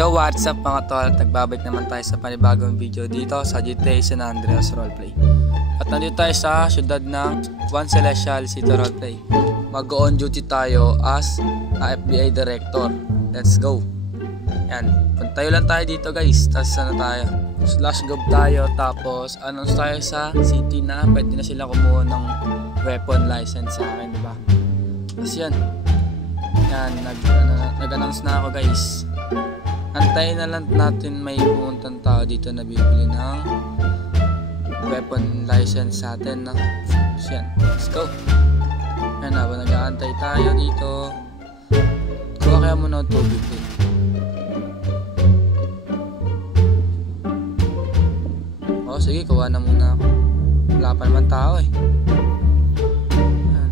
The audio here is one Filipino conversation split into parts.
Yo, what's up mga tol? Nagbabalik naman tayo sa panibagong video dito sa GTA San Andreas Roleplay. At nandito tayo sa syudad ng One Celestial City Roleplay. Mag-on duty tayo as FBI Director. Let's go! Yan, puntayo lang tayo dito guys. Tapos ano tayo? /gov tayo. Tapos announce tayo sa city na pwede na sila kumuha ng weapon license sa akin, diba? Tapos yan. Yan, nag-announce na ako guys. Antayin na lang natin may pumuntang tao dito na bibili ng weapon license sa atin, no? So yan, let's go. Yan, habang nag-aantay tayo dito, kuha kaya muna ang tubig din. O sige, kuha na muna ako. Wala pa naman tao eh. Yan,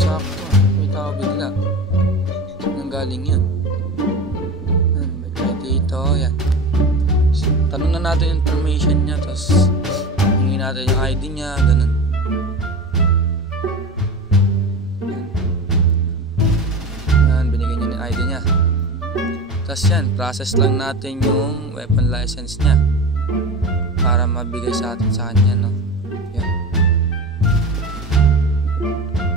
sakto, may tao bigla. Saan galing yun? Dito, yan. Tanong na natin yung information niya, tapos hingin natin yung ID niya, ganun. Yan, binigyan niya yung ID niya. Tapos yan, process lang natin yung weapon license niya para mabigay sa atin sa kanya, no? Yan.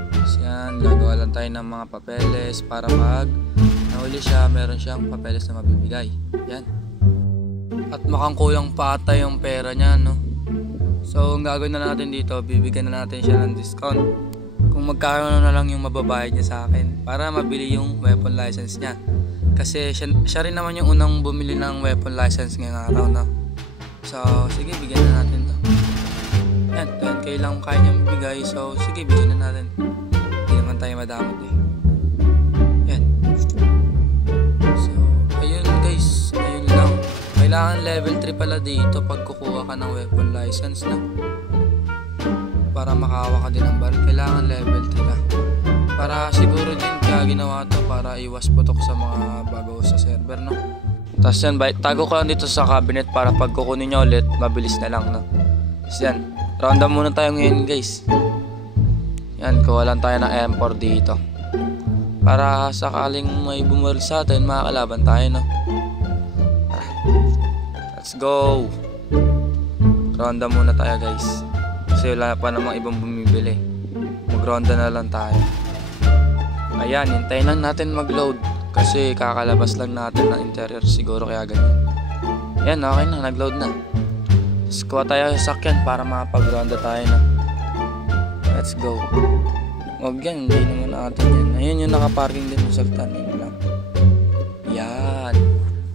Tapos yan, gagawa lang tayo ng mga papeles para pag nahuli siya, meron siyang papeles na mabibigay. Yan. At mukhang kulang pa ata yung pera niya, no? So, ang gagawin na natin dito, bibigyan na natin siya ng discount. Kung magkano na lang yung mababayad niya sa akin para mabili yung weapon license niya. Kasi siya rin naman yung unang bumili ng weapon license ngayong araw, no? So, sige, bigyan na natin to. Yan, 10k lang kaya niya mabigay. So, sige, bigyan na natin. Hindi naman tayo madamot eh. Yan. So, ayun guys, ayun lang. Kailangan level 3 pala dito pag kukuha ka ng weapon license, no? Para makahawa ka din ng baril, kailangan level 3 ka. Para siguro din kaya ginawa to para iwas putok sa mga bago sa server, no? Tapos yan, tago ko lang dito sa cabinet para pag kukunin nyo ulit, mabilis na lang, no? Tapos yan, round muna tayo ngayon guys. Yan, kuha lang tayo ng M4 dito. Para sakaling may bumuril sa atin, makakalaban tayo, no? Let's go! Ronda muna tayo guys. Kasi wala pa namang ibang bumibili. Mag-ronda na lang tayo. Ayan, hintayin lang natin mag-load. Kasi kakalabas lang natin ng interior siguro kaya ganyan. Ayan, okay na, nag-load na. Tapos kuha tayo sa sakyan para makapag-ronda tayo na. Let's go. Huwag yan, hindi naman natin yan. Ayun yung nakaparking din sa saltan. Yun lang. Yan.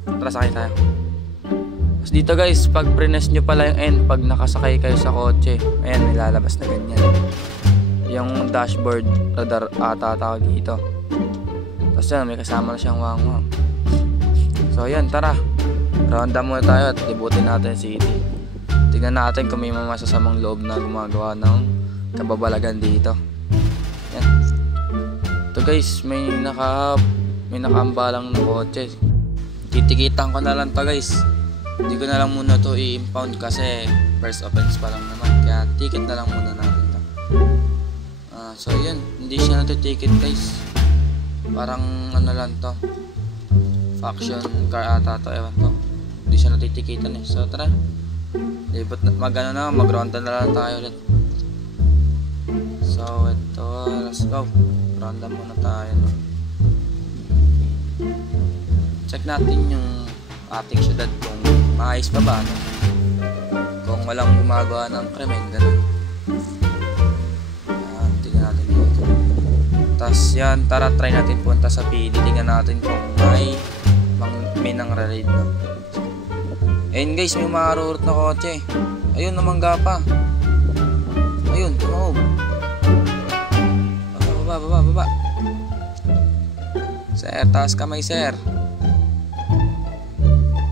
Tara, sakay tayo. Tapos dito guys, pag press nyo pala yung N, pag nakasakay kayo sa kotse, ayan, nilalabas na ganyan. Yung dashboard radar ata tawag dito. Tapos yan, may kasama na siyang wang-wang. So ayan, tara. Ronda muna tayo at libutin natin city. Tignan natin kung may mga masasamang loob na gumagawa ng kababalagan dito. Yan. Ito guys, may nakaambalang na kotse. Titikitan ko na lang to guys. Hindi ko na lang muna to i-impound kasi first offense pa lang naman. Kaya ticket na lang muna natin to. So yun, hindi siya natiticket guys. Parang ano lang to, faction car ata to, ewan to. Hindi siya natitikitan eh. So tara, libot na, mag-ronda na lang tayo ulit. So ito, let's go. Ronda muna tayo, no? Check natin yung ating syudad kung maayos pa ba, no? Kung walang gumagawa ng krimen, ganun. Yan, tingnan natin dito. Tapos yan, tara try natin punta sa PD. Tingnan natin kung may nang-raid, no? Ayun guys, may marurot na kotse. Ayun, namangga pa. Ayun, tumawag. Baba. Sir, taas kamay sir.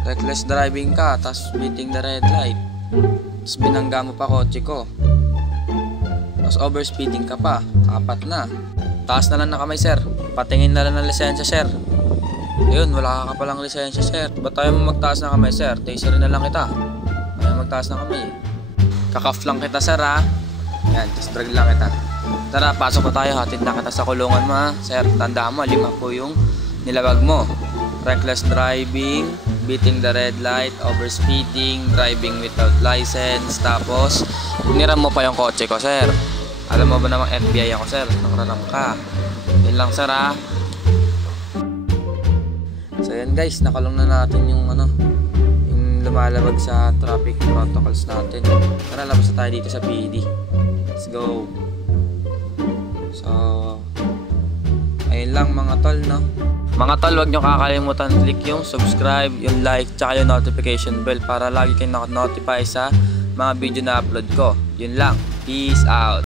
Reckless driving ka, tas beating the red light. Tapos binangga mo pa kotse ko. Tapos overspeeding ka pa, apat na. Taas na lang na kamay sir. Patingin na lang ng lisensya sir. Ayun, wala ka palang lisensya sir. Ba't tayo mo magtaas ng kamay sir? Taserin na lang kita. Ayaw magtaas ng kamay. Kakaf lang kita sir ha. Yan, tapos drag lang kita. Tara, pasok ko tayo. Hatid na kita sa kulungan mo ha. Sir, tandaan mo, 5 po yung nilabag mo. Reckless driving, beating the red light, overspeeding, driving without license, tapos niram mo pa yung kotse ko, sir. Alam mo ba namang FBI ako, sir? Nangraram ka. Yun lang, sir, ha? So yan guys, nakulong na natin yung yung lumalabag sa traffic protocols natin. Tara, labas na tayo dito sa PD. Let's go. So ayun lang mga tol, no? Mga tol, huwag nyo kakalimutan click yung subscribe, yung like, tsaka yung notification bell para lagi kayong notify sa mga video na upload ko. Yun lang. Peace out.